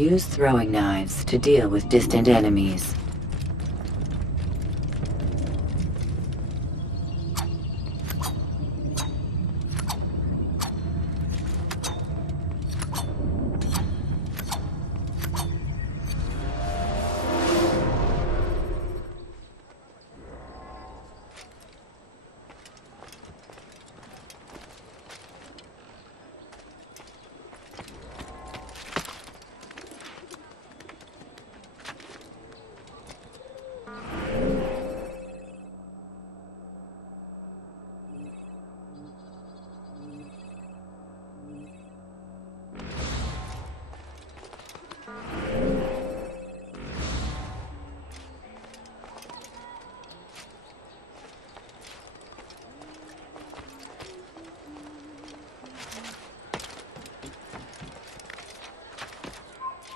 Use throwing knives to deal with distant enemies.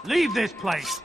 Leave this place!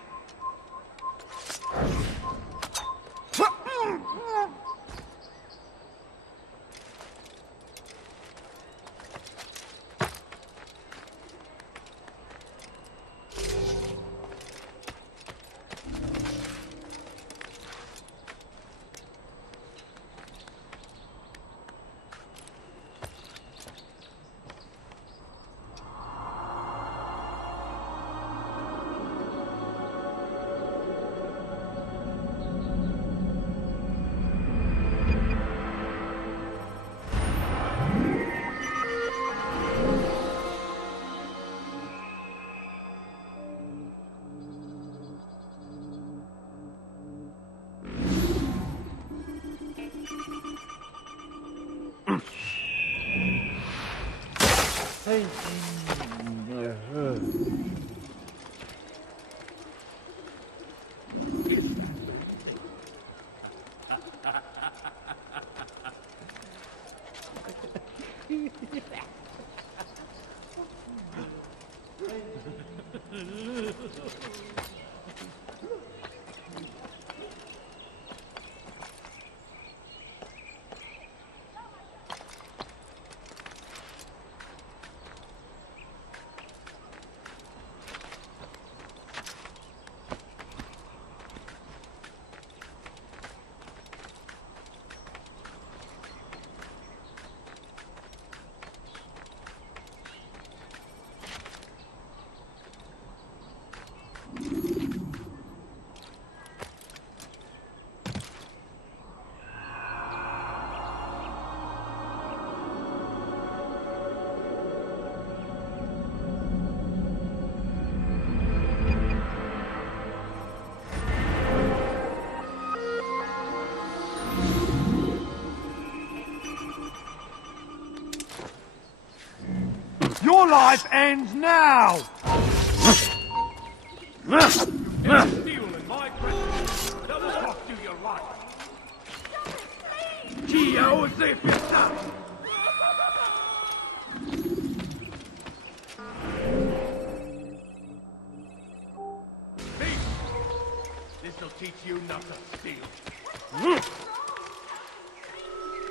Your life ends now! It's steel in my grip. That will cost you your life. Gio, as if it's done. This'll teach you not to steal.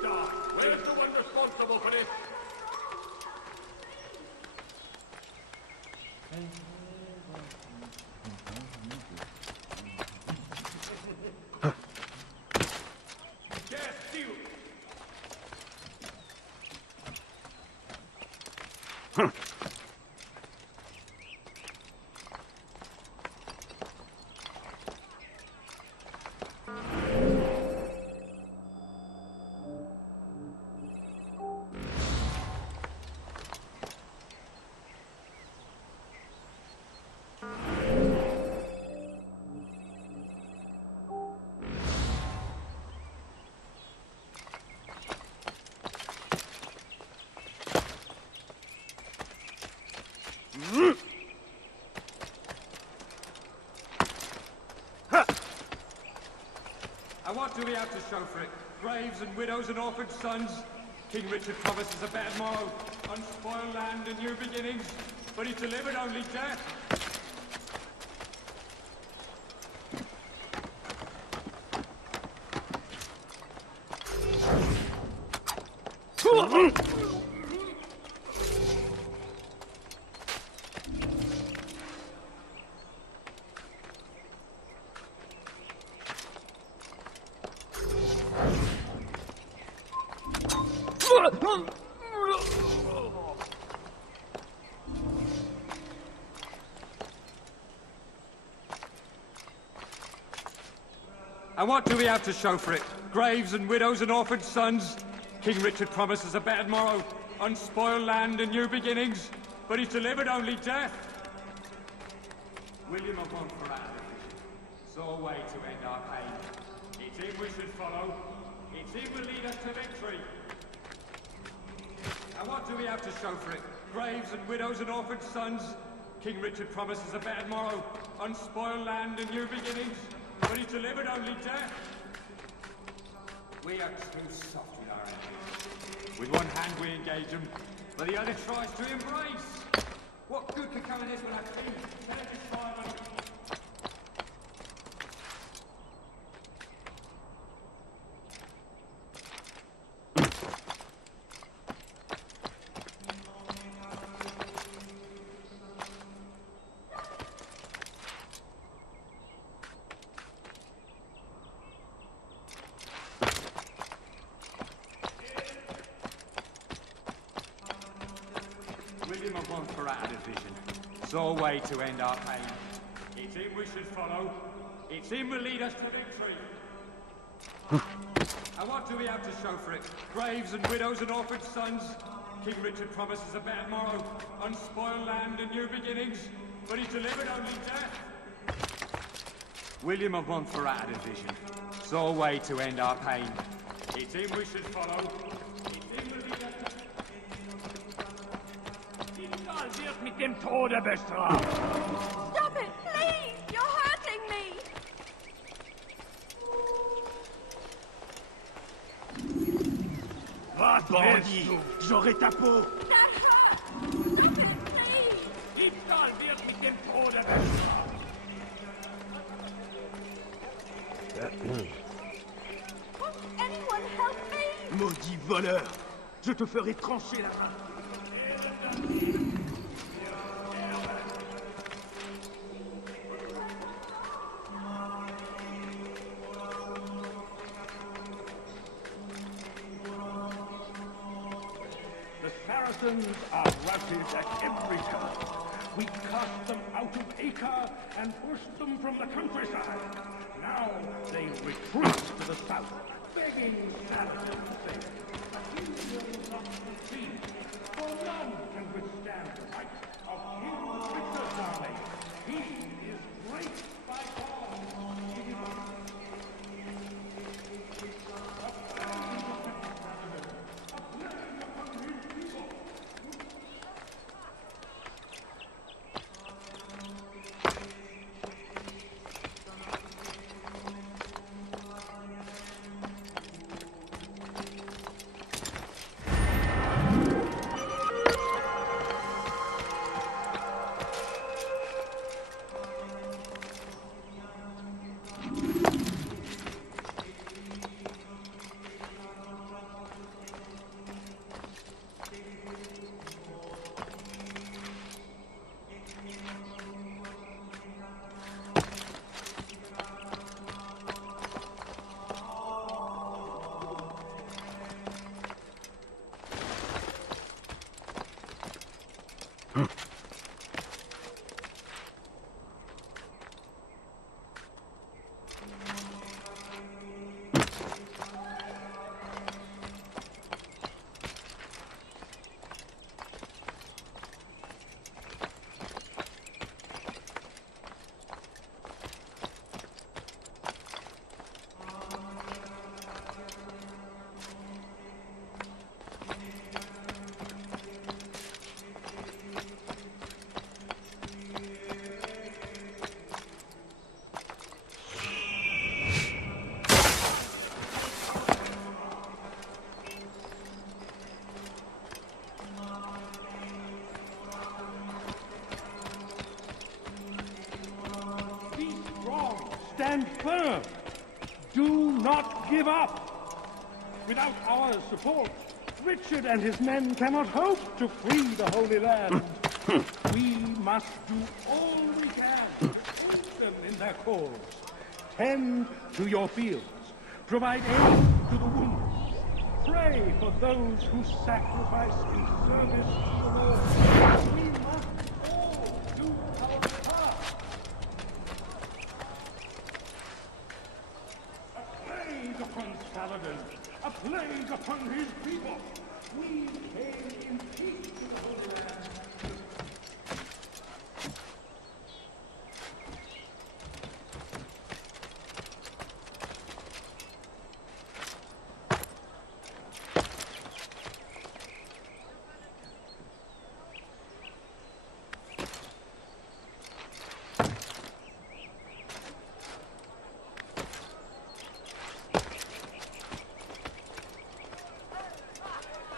Doc, where's the one responsible for this? I want to be out to show for it. Graves and widows and orphaned sons. King Richard promises a better morrow, unspoiled land and new beginnings, but he delivered only death. And what do we have to show for it? Graves and widows and orphaned sons? King Richard promises a bad morrow, unspoiled land and new beginnings, but he's delivered only death. William of Montferrat saw a way to end our pain. It's him we should follow. It's him will lead us to victory. And what do we have to show for it? Graves and widows and orphaned sons? King Richard promises a bad morrow, unspoiled land and new beginnings, but he's delivered only death. We are too soft with our enemies. With one hand we engage them, but the other tries to embrace. What good could come of this when our king instead of destroying us? William of Montferrat had a vision. Saw a way to end our pain. It's him we should follow. It's him will lead us to victory. And what do we have to show for it? Graves and widows and orphaned sons? King Richard promises a bad morrow, unspoiled land and new beginnings, but he's delivered only death. William of Montferrat had a vision. Saw a way to end our pain. It's him we should follow. It's him will lead us to Wird mit dem Tode bestraft. Stop it, please! You're hurting me! Was willst du? J'aurai ta peau! That hurt! Stop it, please! Diebstahl wird mit dem Tode bestraft. Won't anyone help me? Maudit voleur! Je te ferai trancher la main! The Saracens are routed at every turn. We cast them out of Acre and pushed them from the countryside. Now they retreat to the south, begging Saracens' sake. But he will not succeed, for none can withstand the might of King Richard's army. He is great by far. Stand firm. Do not give up. Without our support, Richard and his men cannot hope to free the Holy Land. We must do all we can to aid them in their cause. Tend to your fields. Provide aid to the wounded. Pray for those who sacrifice in service to the Lord. We must all do our part. A plague upon Saladin! A plague upon his people! We came in peace to the Holy Land.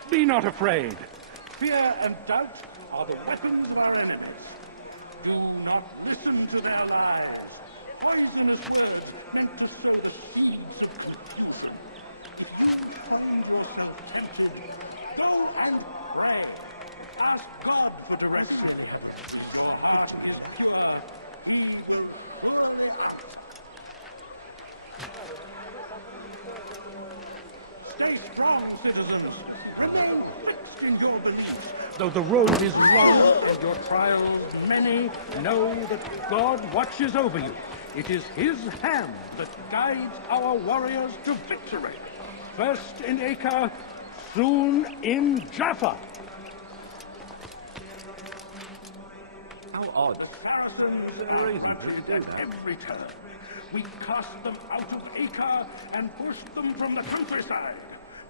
Be not afraid. Fear and doubt are the weapons of our enemies. Do not listen to their lies. Poisonous words meant to sow the seeds of confusion. Do not find yourself tempted. Go and pray. Ask God for direction. Your heart is pure. He will throw it up. Stay strong, citizens. Remain fixed in your beliefs. Though the road is long and your trials many, know that God watches over you. It is His hand that guides our warriors to victory. First in Acre, soon in Jaffa. How odd. Saracens Is there a reason for you to do at that? every turn. We cast them out of Acre and pushed them from the countryside.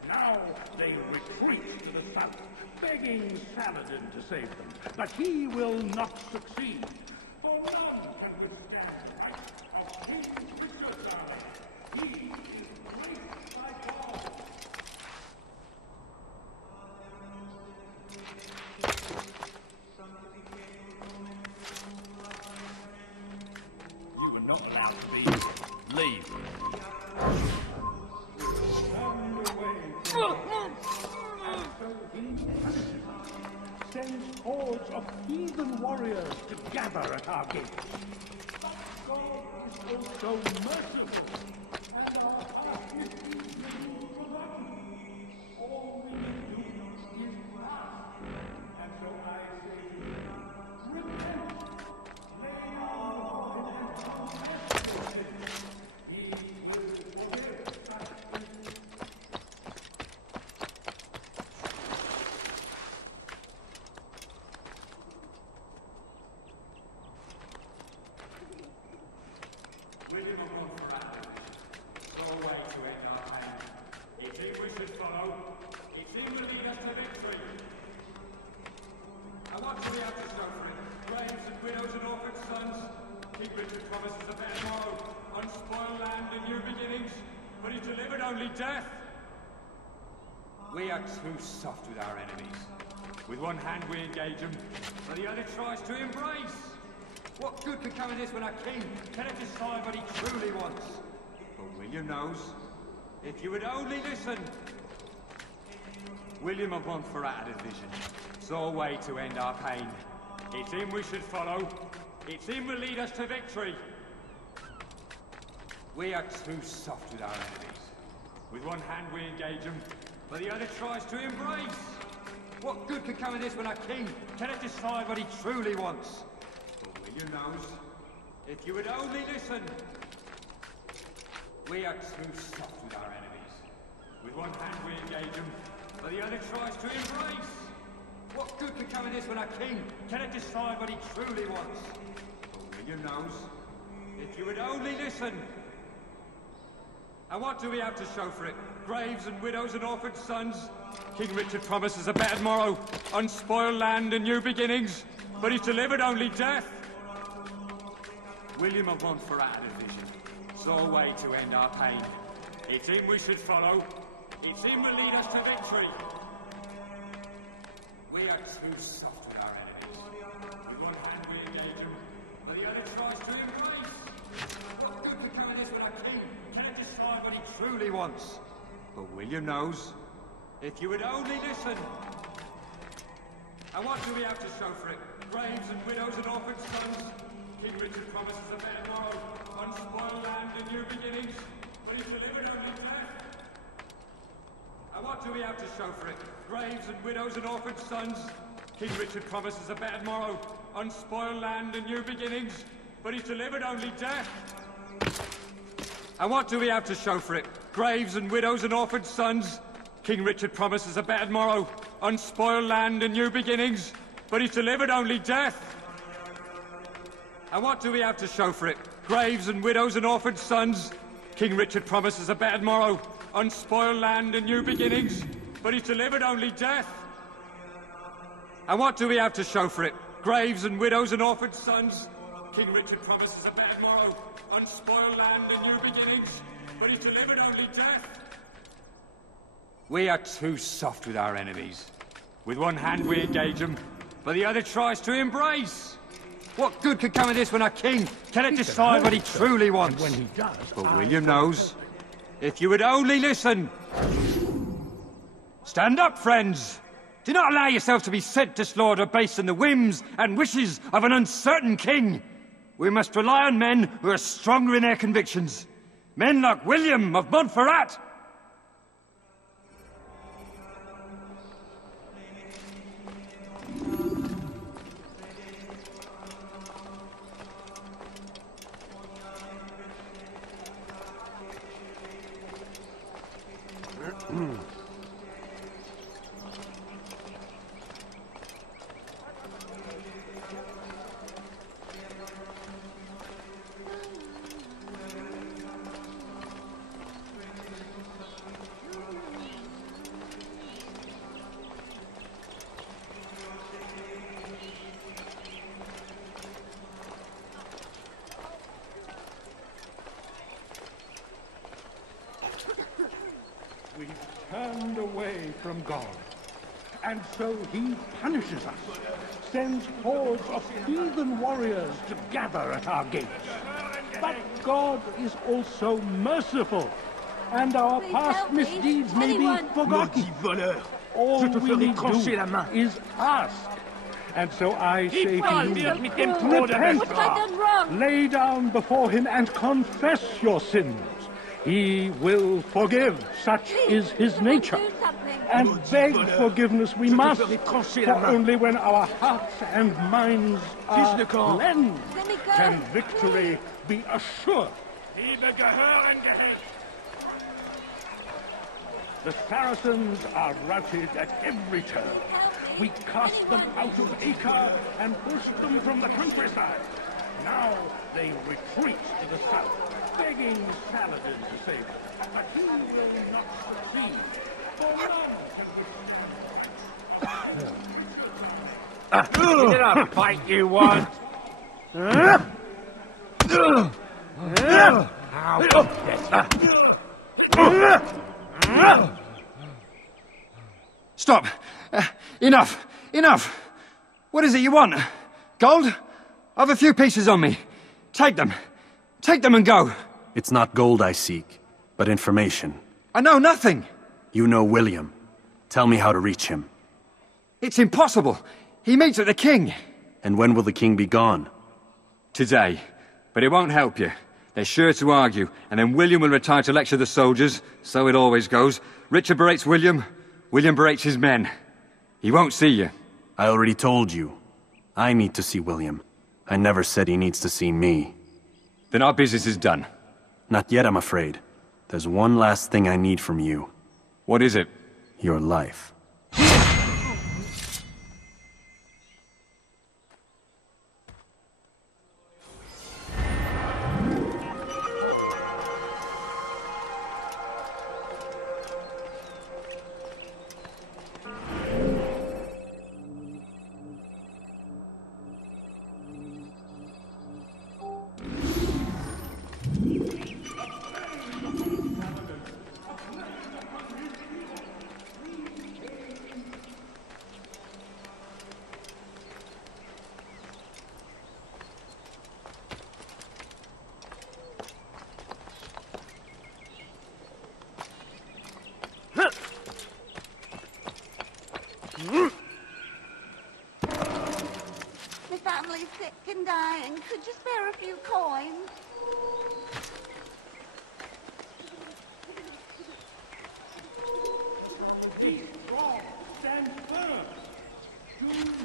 Now they retreat to the south, begging Saladin to save them. But he will not succeed, for none can withstand the might of King Richard's army. He is great by God. You are not allowed to be. Leave. Stand away from sends hordes of heathen warriors to gather at our gates. But God is also merciful, and our heart is easily forgotten. All we can do is fast, and so I say, repent, lay on the Lord and confess your sins. He will forgive such sins. William of Montferrat, no way to end our pain. It's him we should follow. It's him will lead us to victory. And what do we have to show for it? Graves and widows and orphan sons. King Richard promises a better morrow, unspoiled land and new beginnings, but he delivered only death. We are too soft with our enemies. With one hand we engage them, but the other tries to embrace. What good could come of this when our king cannot decide what he truly wants? But William knows. If you would only listen. William of Montferrat had a vision. Saw a way to end our pain. It's him we should follow. It's him will lead us to victory. We are too soft with our enemies. With one hand we engage them, but the other tries to embrace. What good could come of this when our king cannot decide what he truly wants? William knows. If you would only listen. We are too soft with our enemies. With one hand we engage them, but the other tries to embrace. What good could come of this when our king cannot decide what he truly wants? William knows. If you would only listen. And what do we have to show for it? Graves and widows and orphan sons. King Richard promises a better morrow, unspoiled land and new beginnings, but he's delivered only death. William of Montferrat had a vision. Saw a way to end our pain. It's him we should follow. It's him will lead us to victory. We are too soft with our enemies. With one hand we engage them, but the other tries to embrace. What good could come of this when our king cannot decide what he truly wants? But William knows. If you would only listen. And what do we have to show for it? Graves and widows and orphan sons. King Richard promises a better morrow, unspoiled land and new beginnings, but he's delivered only death. And And what do we have to show for it? Graves and widows and orphaned sons? King Richard promises a bad morrow, unspoiled land and new beginnings, but he's delivered only death. And what do we have to show for it? Graves and widows and orphaned sons? King Richard promises a bad morrow, unspoiled land and new beginnings, but he's delivered only death. And what do we have to show for it? Graves and widows and orphaned sons? King Richard promises a bad morrow, unspoiled land and new beginnings, but he's delivered only death. And what do we have to show for it? Graves and widows and orphaned sons? King Richard promises a bad morrow, unspoiled land and new beginnings, but he's delivered only death. We are too soft with our enemies. With one hand we engage them, but the other tries to embrace. What good could come of this when our king cannot decide what he truly wants? And when he does, But William knows. If you would only listen. Stand up, friends. Do not allow yourselves to be sent to slaughter based on the whims and wishes of an uncertain king. We must rely on men who are stronger in their convictions. Men like William of Montferrat. we've turned away from God. And so he punishes us, sends hordes of heathen warriors to gather at our gates. But God is also merciful, and our Please past help me. misdeeds may be Anyone? forgotten. Maudit voleur! All Je te we ferai need trancher la do main. is ask. And so I say to you, mit dem Tode repent, What have I done wrong? lay down before him and confess your sins. He will forgive, such is his nature. Do something. And Maudit beg voleur. forgiveness we Je te must, ferai trancher for la main. only when our hearts and minds Fils are de camp. cleansed Let me go. can victory be assured. Liebe Gehör und Gehilfe! The Saracens are routed at every turn. We cast them out of Acre and pushed them from the countryside. Now they retreat to the south, begging Saladin to save them. But he will not succeed, for none can Is it a fight you want? Stop! Enough! Enough! What is it you want? Gold? I've a few pieces on me. Take them. Take them and go. It's not gold I seek, but information. I know nothing. You know William. Tell me how to reach him. It's impossible. He meets with the king. And when will the king be gone? Today. But it won't help you. They're sure to argue, and then William will retire to lecture the soldiers. So it always goes. Richard berates William. William berates his men. He won't see you. I already told you. I need to see William. I never said he needs to see me. Then our business is done. Not yet, I'm afraid. There's one last thing I need from you. What is it? Your life. My family's sick and dying. Could you spare a few coins?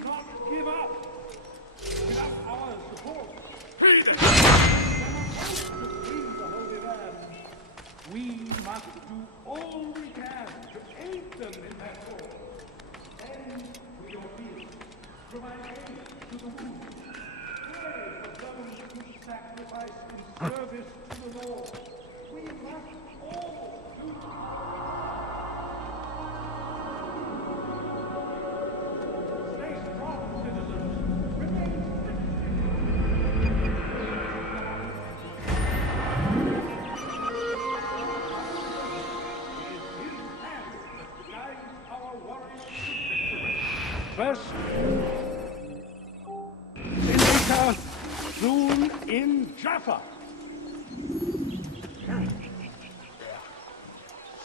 not give up. Without our support, we cannot hope to free the Holy Land. We must do all we can to aid them in that cause. End with your field. Provide aid to the wounded. Pray for those who sacrifice in service to the Lord. We must all do. Stay strong, citizens. Remain first, in Acre, soon in Jaffa.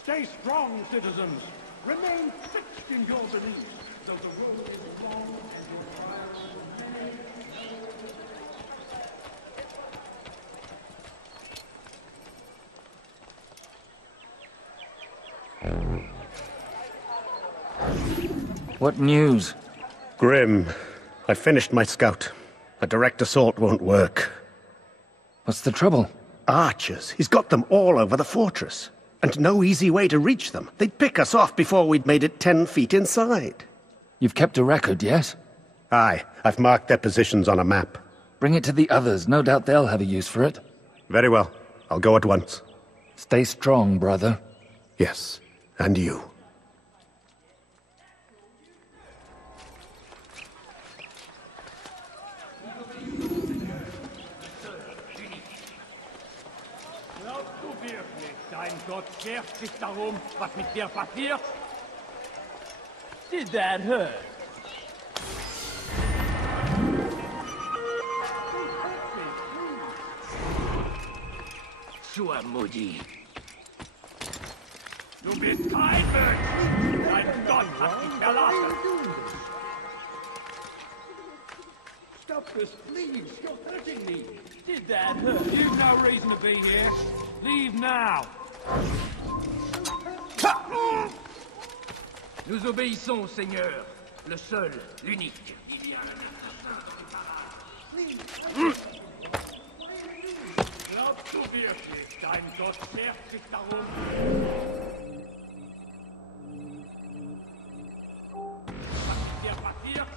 Stay strong, citizens. Remain fixed in your beliefs, though the road is long and your trials many. What news? Grim. I finished my scout. A direct assault won't work. What's the trouble? Archers. He's got them all over the fortress. And no easy way to reach them. They'd pick us off before we'd made it 10 feet inside. You've kept a record, yes? Aye. I've marked their positions on a map. Bring it to the others. No doubt they'll have a use for it. Very well. I'll go at once. Stay strong, brother. Yes. And you. Dein Gott schert sich darum, was mit dir passiert? Did that hurt? Sois maudit. Du bist kein Mensch! Dein Gott hat dich verlassen! Stop this, please. You're hurting me. Did that hurt? You've no reason to be here. Leave now! Nous obéissons, Seigneur. Le seul, l'unique. Glaubst du wirklich, dein Gott schert sich darum? Was mit dir passiert?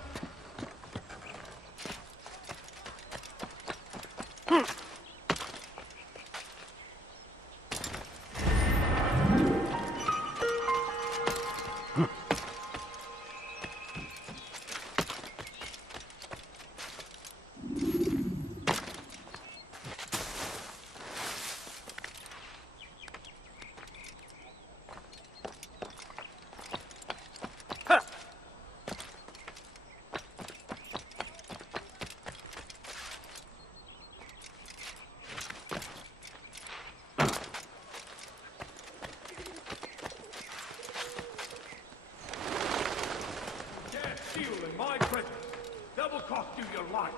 Double cost you your life.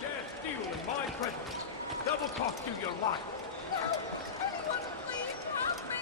Dare steal in my presence. Double cost you your life. Anyone, please help me!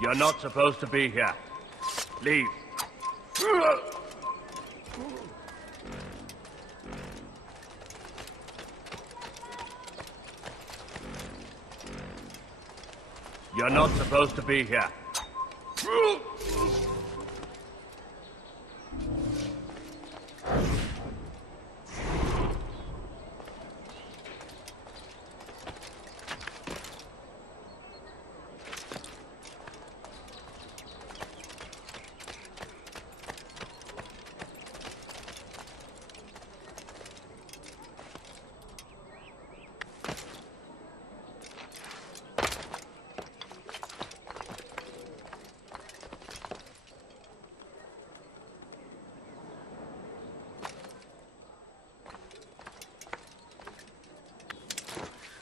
You're not supposed to be here. Leave. You're not supposed to be here.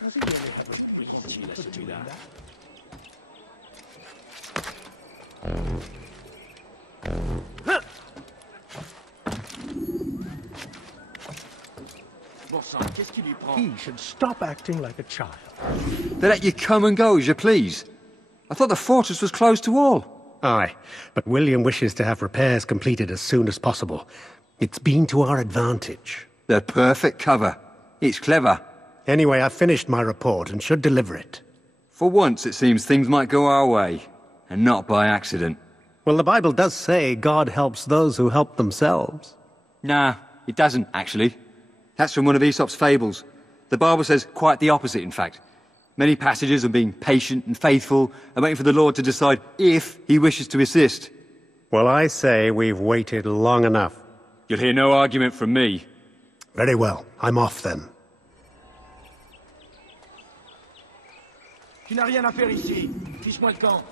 Does he really have a reason for doing that? He should stop acting like a child. They let you come and go as you please. I thought the fortress was closed to all. Aye, but William wishes to have repairs completed as soon as possible. It's been to our advantage. The perfect cover. It's clever. Anyway, I've finished my report and should deliver it. For once, it seems things might go our way, and not by accident. Well, the Bible does say God helps those who help themselves. Nah, it doesn't, actually. That's from one of Aesop's fables. The Bible says quite the opposite, in fact. Many passages on being patient and faithful and waiting for the Lord to decide if he wishes to assist. Well, I say we've waited long enough. You'll hear no argument from me. Very well. I'm off then. Tu n'as rien à faire ici. Fiche-moi le camp.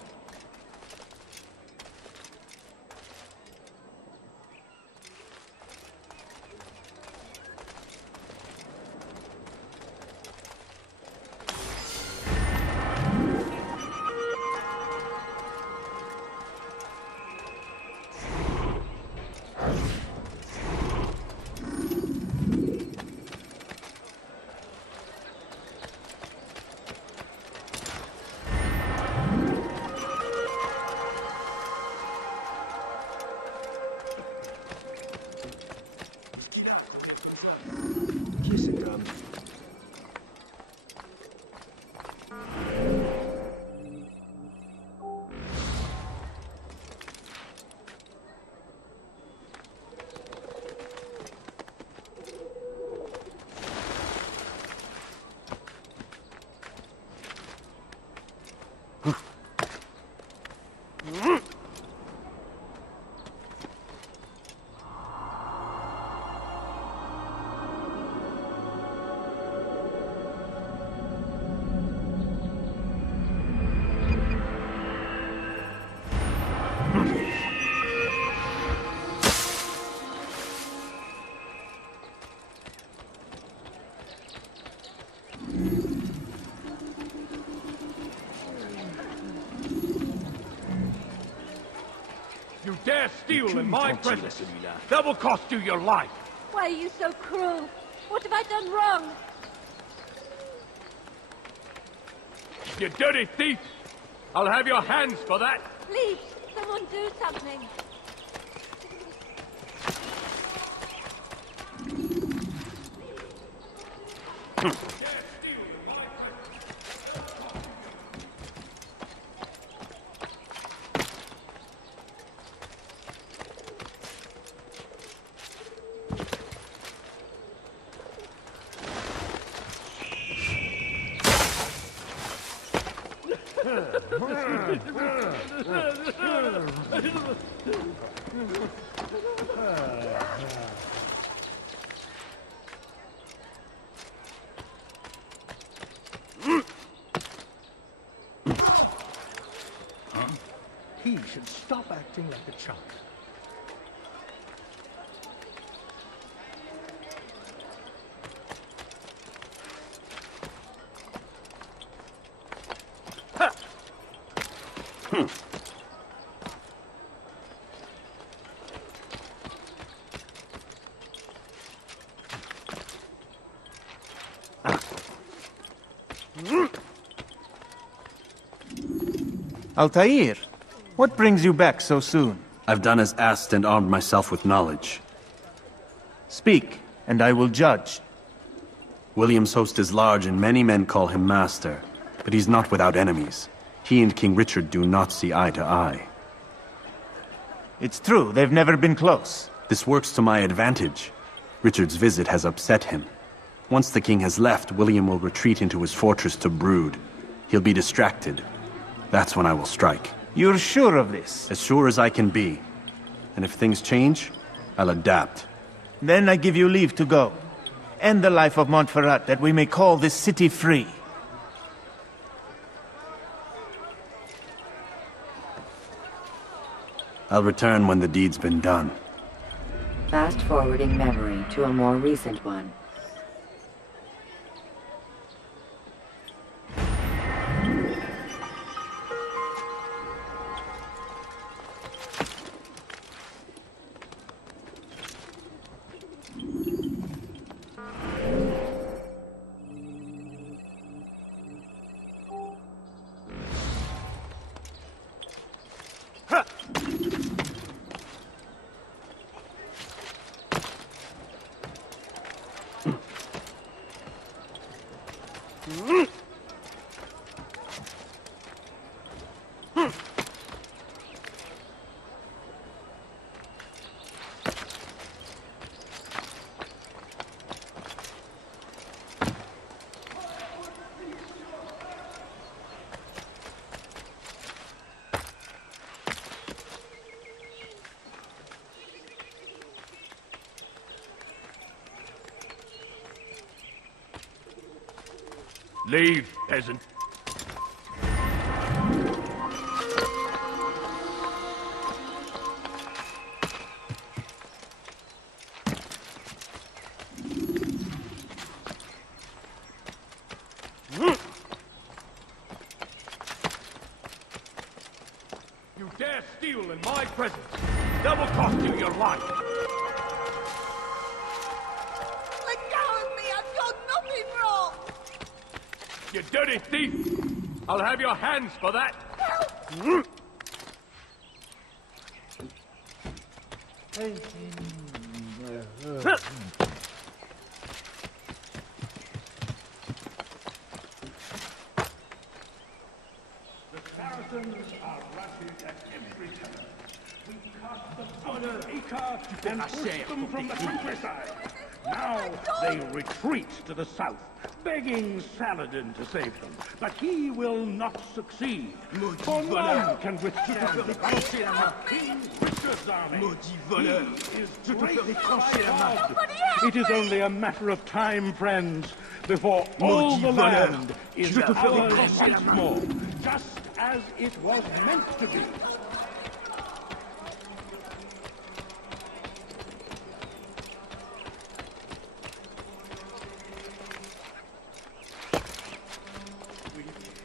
You dare steal in my presence? That will cost you your life. Why are you so cruel? What have I done wrong? You dirty thief! I'll have your hands for that! Please, someone do something. He should stop acting like a child. Altair, what brings you back so soon? I've done as asked and armed myself with knowledge. Speak, and I will judge. William's host is large and many men call him master, but he's not without enemies. He and King Richard do not see eye to eye. It's true, they've never been close. This works to my advantage. Richard's visit has upset him. Once the king has left, William will retreat into his fortress to brood. He'll be distracted. That's when I will strike. You're sure of this? As sure as I can be. And if things change, I'll adapt. Then I give you leave to go. End the life of Montferrat, that we may call this city free. I'll return when the deed's been done. Fast-forwarding memory to a more recent one. Leave, peasant. You dare steal in my presence. Double cost you your life. Let go of me! I've done nothing wrong! You dirty thief! I'll have your hands for that! Help! The Saracens are routed at every turn. We cast them out of Acre and pushed them from the countryside. Now they retreat to the south, begging Saladin to save them. But he will not succeed, for none can withstand the power of King Richard's army. He is great by God. It is only a matter of time, friends, before all the land is ours once more, just as it was meant to be.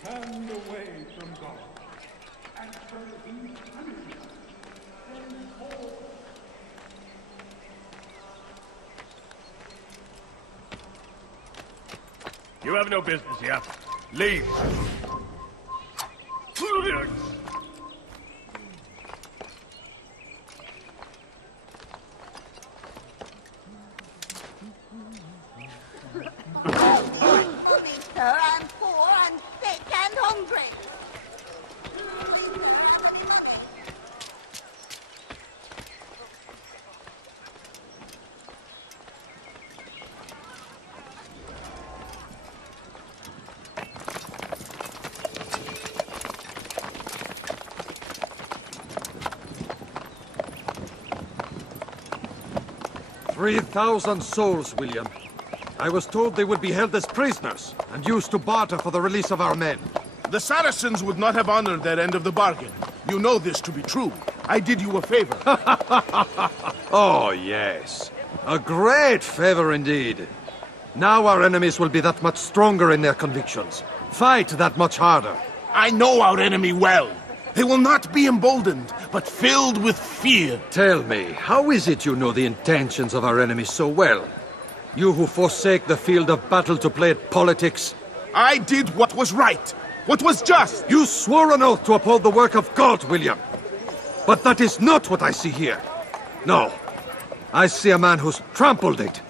Turned away from God, and so he punishes us. You have no business here. Leave. Honey, sir, I'm poor, I'm sick and hungry. 3,000 souls, William. I was told they would be held as prisoners and used to barter for the release of our men. The Saracens would not have honored their end of the bargain. You know this to be true. I did you a favor. Oh, yes. A great favor indeed. Now our enemies will be that much stronger in their convictions. Fight that much harder. I know our enemy well. They will not be emboldened, but filled with fear. Tell me, how is it you know the intentions of our enemies so well? You who forsake the field of battle to play at politics? I did what was right, what was just. You swore an oath to uphold the work of God, William. But that is not what I see here. No, I see a man who's trampled it.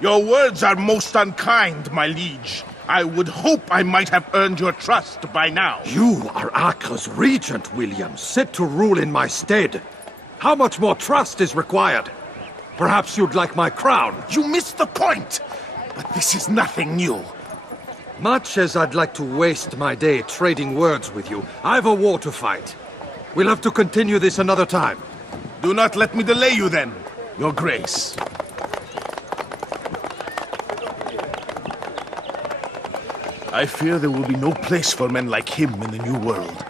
Your words are most unkind, my liege. I would hope I might have earned your trust by now. You are Acre's regent, William, set to rule in my stead. How much more trust is required? Perhaps you'd like my crown. You missed the point! But this is nothing new. Much as I'd like to waste my day trading words with you, I've a war to fight. We'll have to continue this another time. Do not let me delay you then, Your Grace. I fear there will be no place for men like him in the New World.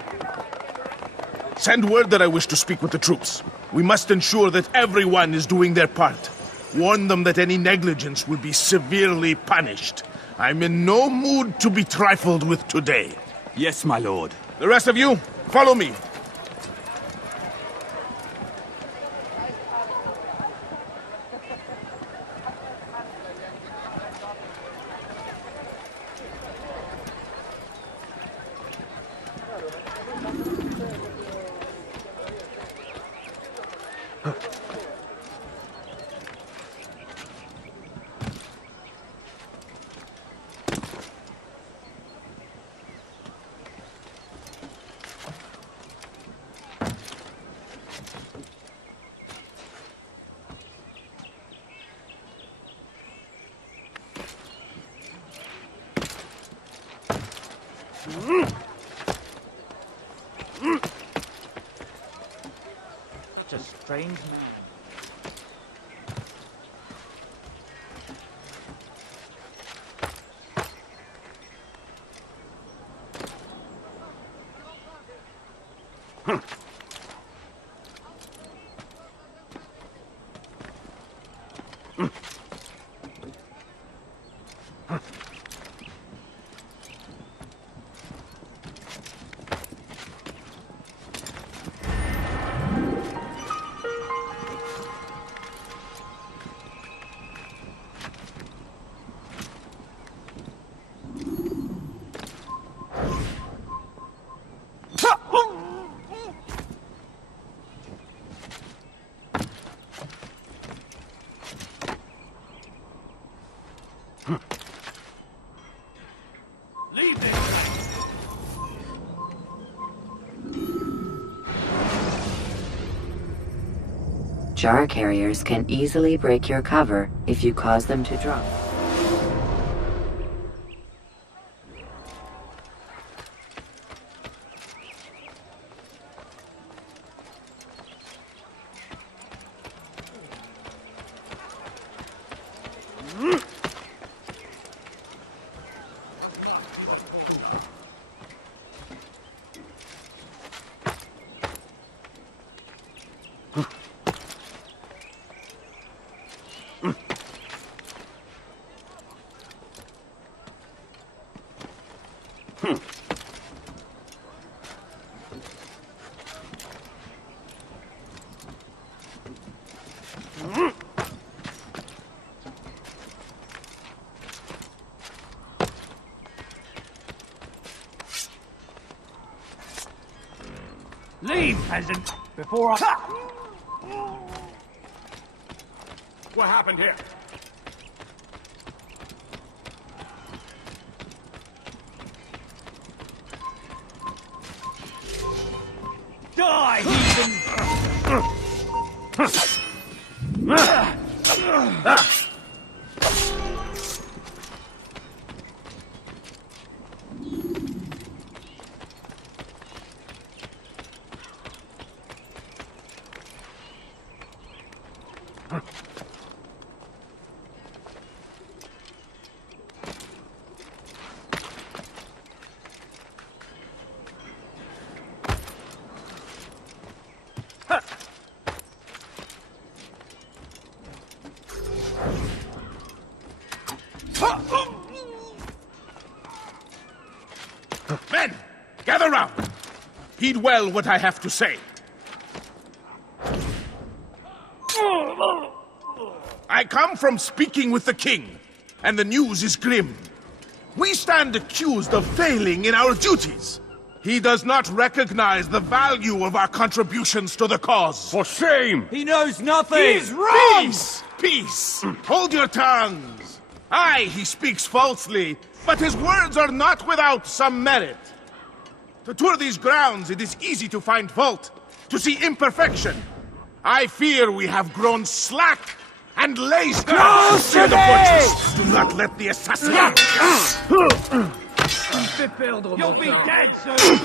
Send word that I wish to speak with the troops. We must ensure that everyone is doing their part. Warn them that any negligence will be severely punished. I'm in no mood to be trifled with today. Yes, my lord. The rest of you, follow me. Such a strange man. Leave this! Jar carriers can easily break your cover if you cause them to drop. Leave, peasant, before I... What happened here? Die, heathen! Men, gather round. Heed well what I have to say. I come from speaking with the king, and the news is grim. We stand accused of failing in our duties. He does not recognize the value of our contributions to the cause. For shame! He knows nothing! He's wrong! Peace! Peace! Hold your tongues. Aye, he speaks falsely, but his words are not without some merit. To tour these grounds, it is easy to find fault, to see imperfection. I fear we have grown slack and lazy. Close Near to the me! fortress. Do not let the assassin... You'll be dead soon!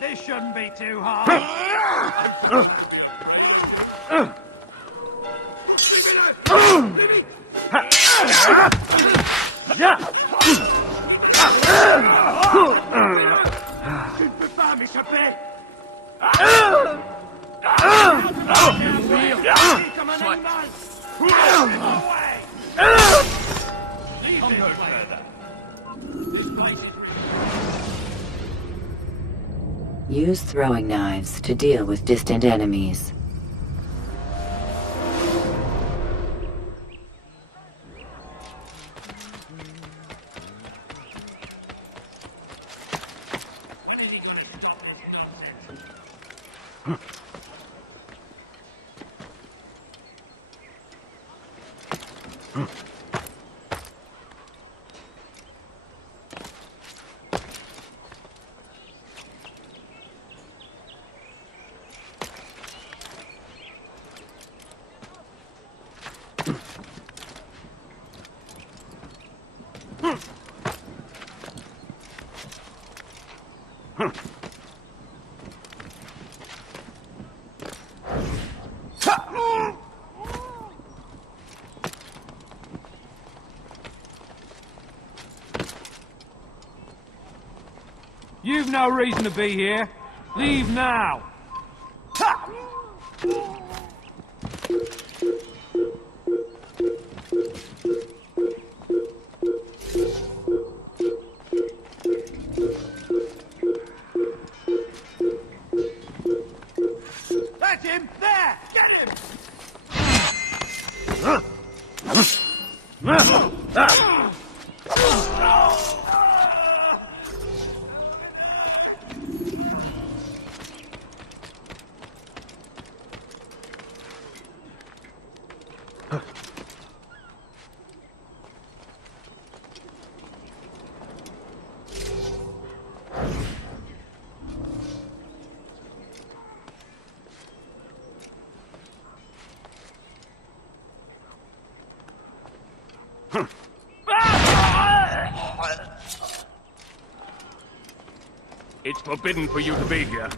This shouldn't be too hard. Tu ne peux pas m'échapper. Comme un animal. Come no further. This place is... Use throwing knives to deal with distant enemies. You've no reason to be here. Leave now! That's him! There! Get him! It's forbidden for you to be here.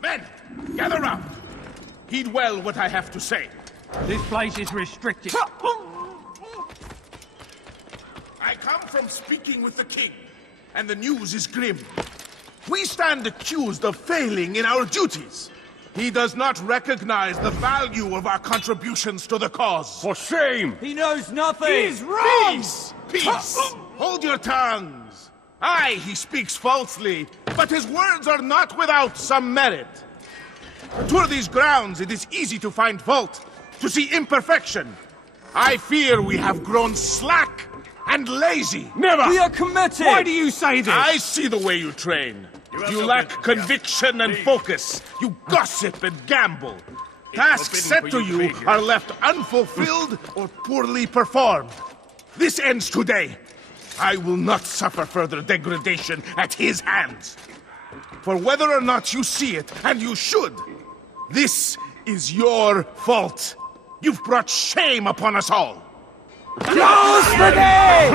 Men, gather round. Heed well what I have to say. This place is restricted. I come from speaking with the king, and the news is grim. We stand accused of failing in our duties. He does not recognize the value of our contributions to the cause. For shame! He knows nothing! He's wrong! Peace! Peace! Hold your tongues! Aye, he speaks falsely, but his words are not without some merit. Toward these grounds, it is easy to find fault, to see imperfection. I fear we have grown slack and lazy. Never! We are committed! Why do you say this? I see the way you train. You lack conviction and focus. You gossip and gamble. Tasks set to you are left unfulfilled or poorly performed. This ends today. I will not suffer further degradation at his hands. For whether or not you see it, and you should, this is your fault. You've brought shame upon us all. Close the gate!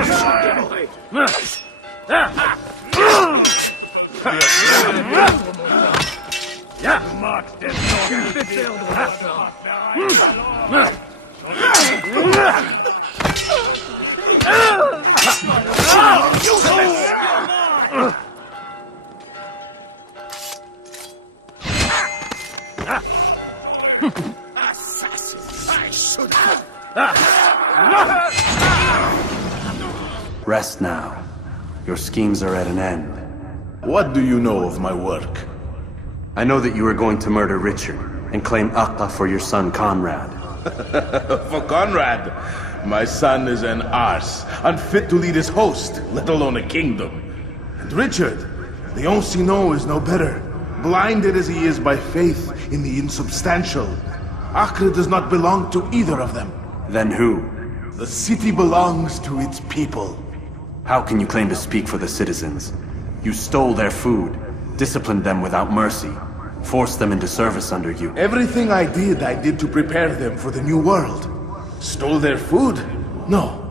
I should have. Rest now. Your schemes are at an end. What do you know of my work? I know that you are going to murder Richard and claim Acre for your son Conrad. For Conrad, my son is an arse, unfit to lead his host, let alone a kingdom. And Richard, the Ancien is no better, blinded as he is by faith in the insubstantial. Acre does not belong to either of them. Then who? The city belongs to its people. How can you claim to speak for the citizens? You stole their food, disciplined them without mercy, forced them into service under you. Everything I did to prepare them for the new world. Stole their food? No.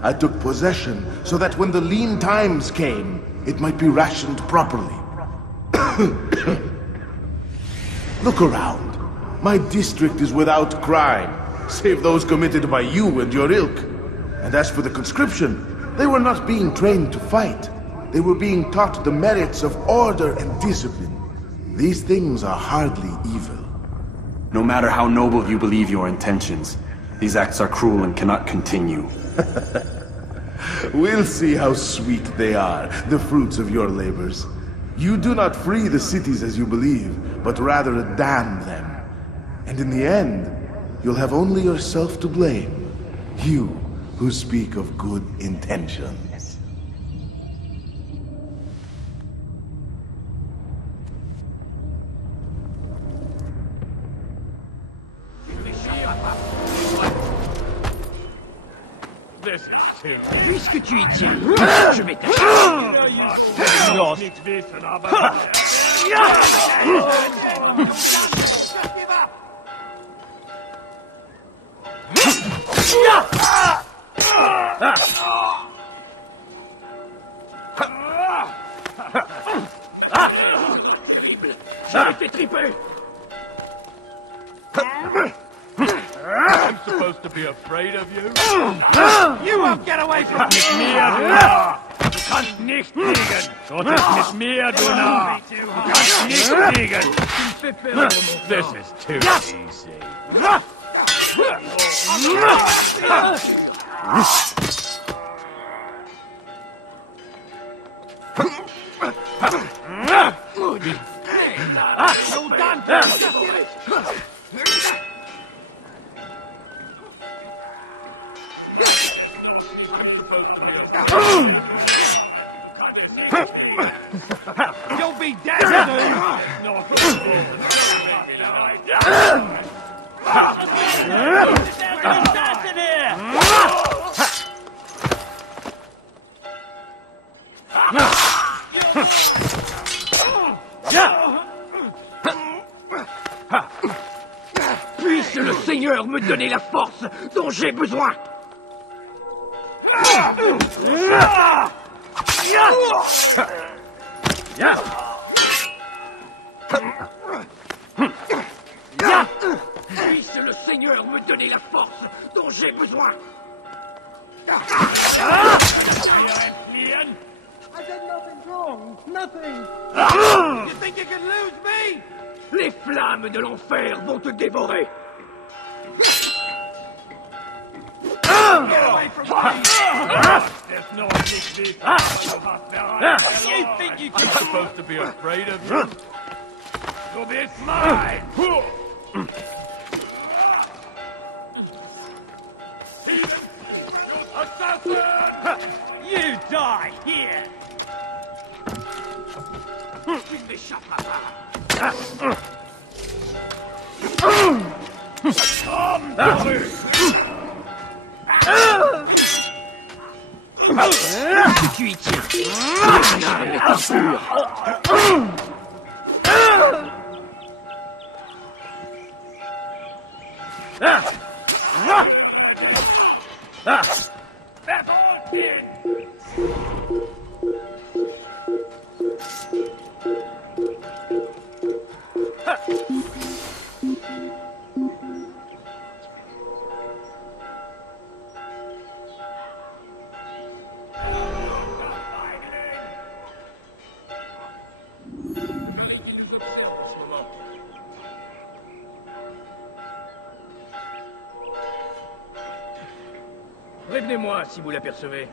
I took possession so that when the lean times came, it might be rationed properly. Look around. My district is without crime, save those committed by you and your ilk. And as for the conscription, they were not being trained to fight. They were being taught the merits of order and discipline. These things are hardly evil. No matter how noble you believe your intentions, these acts are cruel and cannot continue. We'll see how sweet they are, the fruits of your labors. You do not free the cities as you believe, but rather damn them. And in the end, you'll have only yourself to blame. You who speak of good intentions. This is too... Puisque tu y tiens, je vais t'acheter. Je l'ai fait triper! I'm supposed to be afraid of you? You won't get away from me! Mit mir, du Narr! Du kannst nicht fliegen! Dort ist mit mir, du Narr! Du kannst nicht fliegen! This is too easy. You're done! You'll be dead soon! Puisse le Seigneur me donner la force dont j'ai besoin! Puisse le Seigneur me donner la force dont j'ai besoin! I did nothing wrong. Nothing. You think you can lose me? Les flammes de l'enfer vont te dévorer! Get away from me! There's no need You think you can... I'm supposed to be afraid of you? So it's mine! Assassin! You die here! Tu ne m'échapperas pas! Homme de rue! Tu y tiens! Ton âme est impure! Prévenez-moi si vous l'apercevez.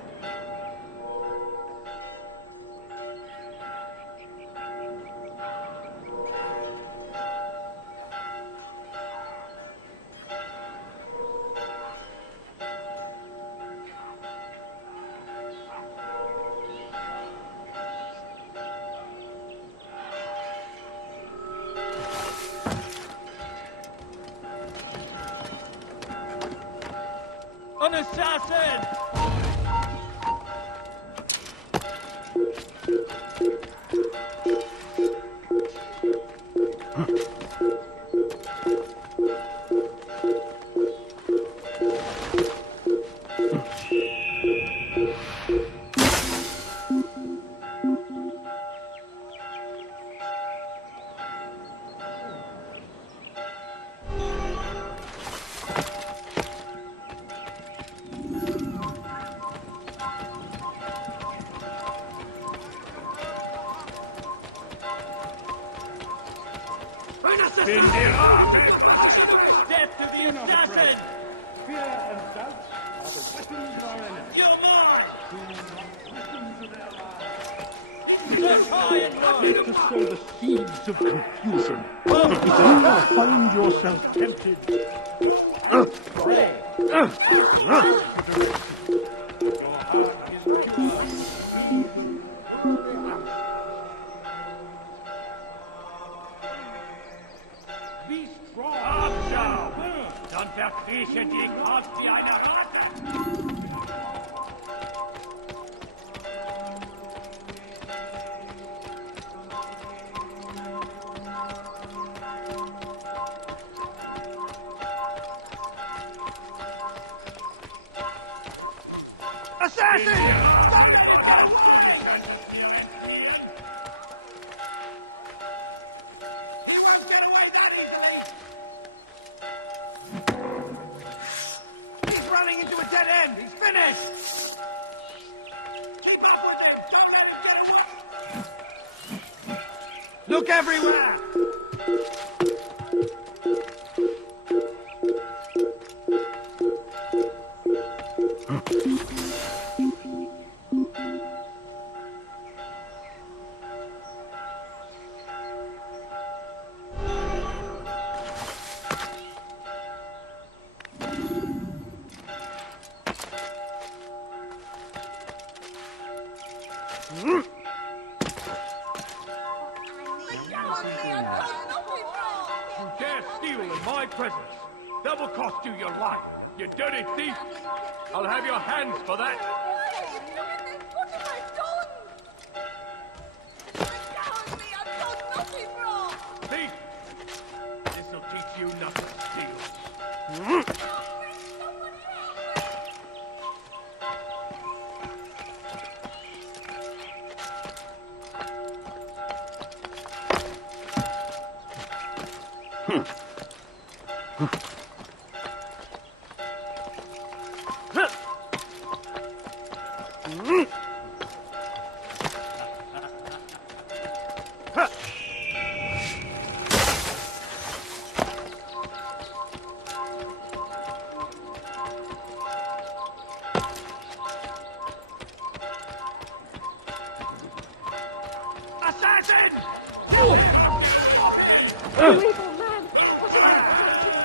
An assassin! Bin der Rache! Death to the assassin! Fear and doubt are the weapons of our enemies. You're mine! Just high and low! To sow the seeds of confusion. If you ever find yourself tempted, pray. Your heart is pure. Be strong! Abschau! Dann verkrieche dich ab wie eine Ratte! Assassin! a dead end! He's finished! Look everywhere! You dare steal in my presence? That will cost you your life, you dirty thief! I'll have your hands for that! What have I done? Cowardly, I've done nothing wrong! Thief! This'll teach you not to steal. Assassin! You evil man! What have I done to you?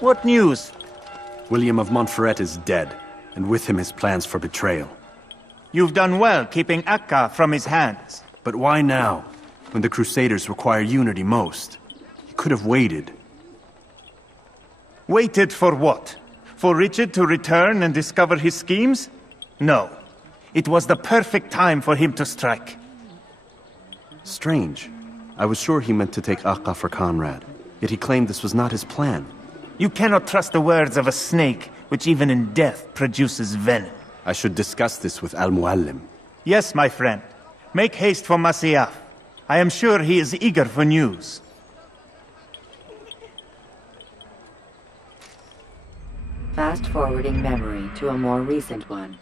What news? William of Montferrat is dead, and with him his plans for betrayal. You've done well keeping Acre from his hands. But why now, when the Crusaders require unity most? He could have waited. Waited for what? For Richard to return and discover his schemes? No. It was the perfect time for him to strike. Strange. I was sure he meant to take Acre for Conrad, yet he claimed this was not his plan. You cannot trust the words of a snake, which even in death produces venom. I should discuss this with Al-Muallim. Yes, my friend. Make haste for Masyaf. I am sure he is eager for news. Fast-forwarding memory to a more recent one.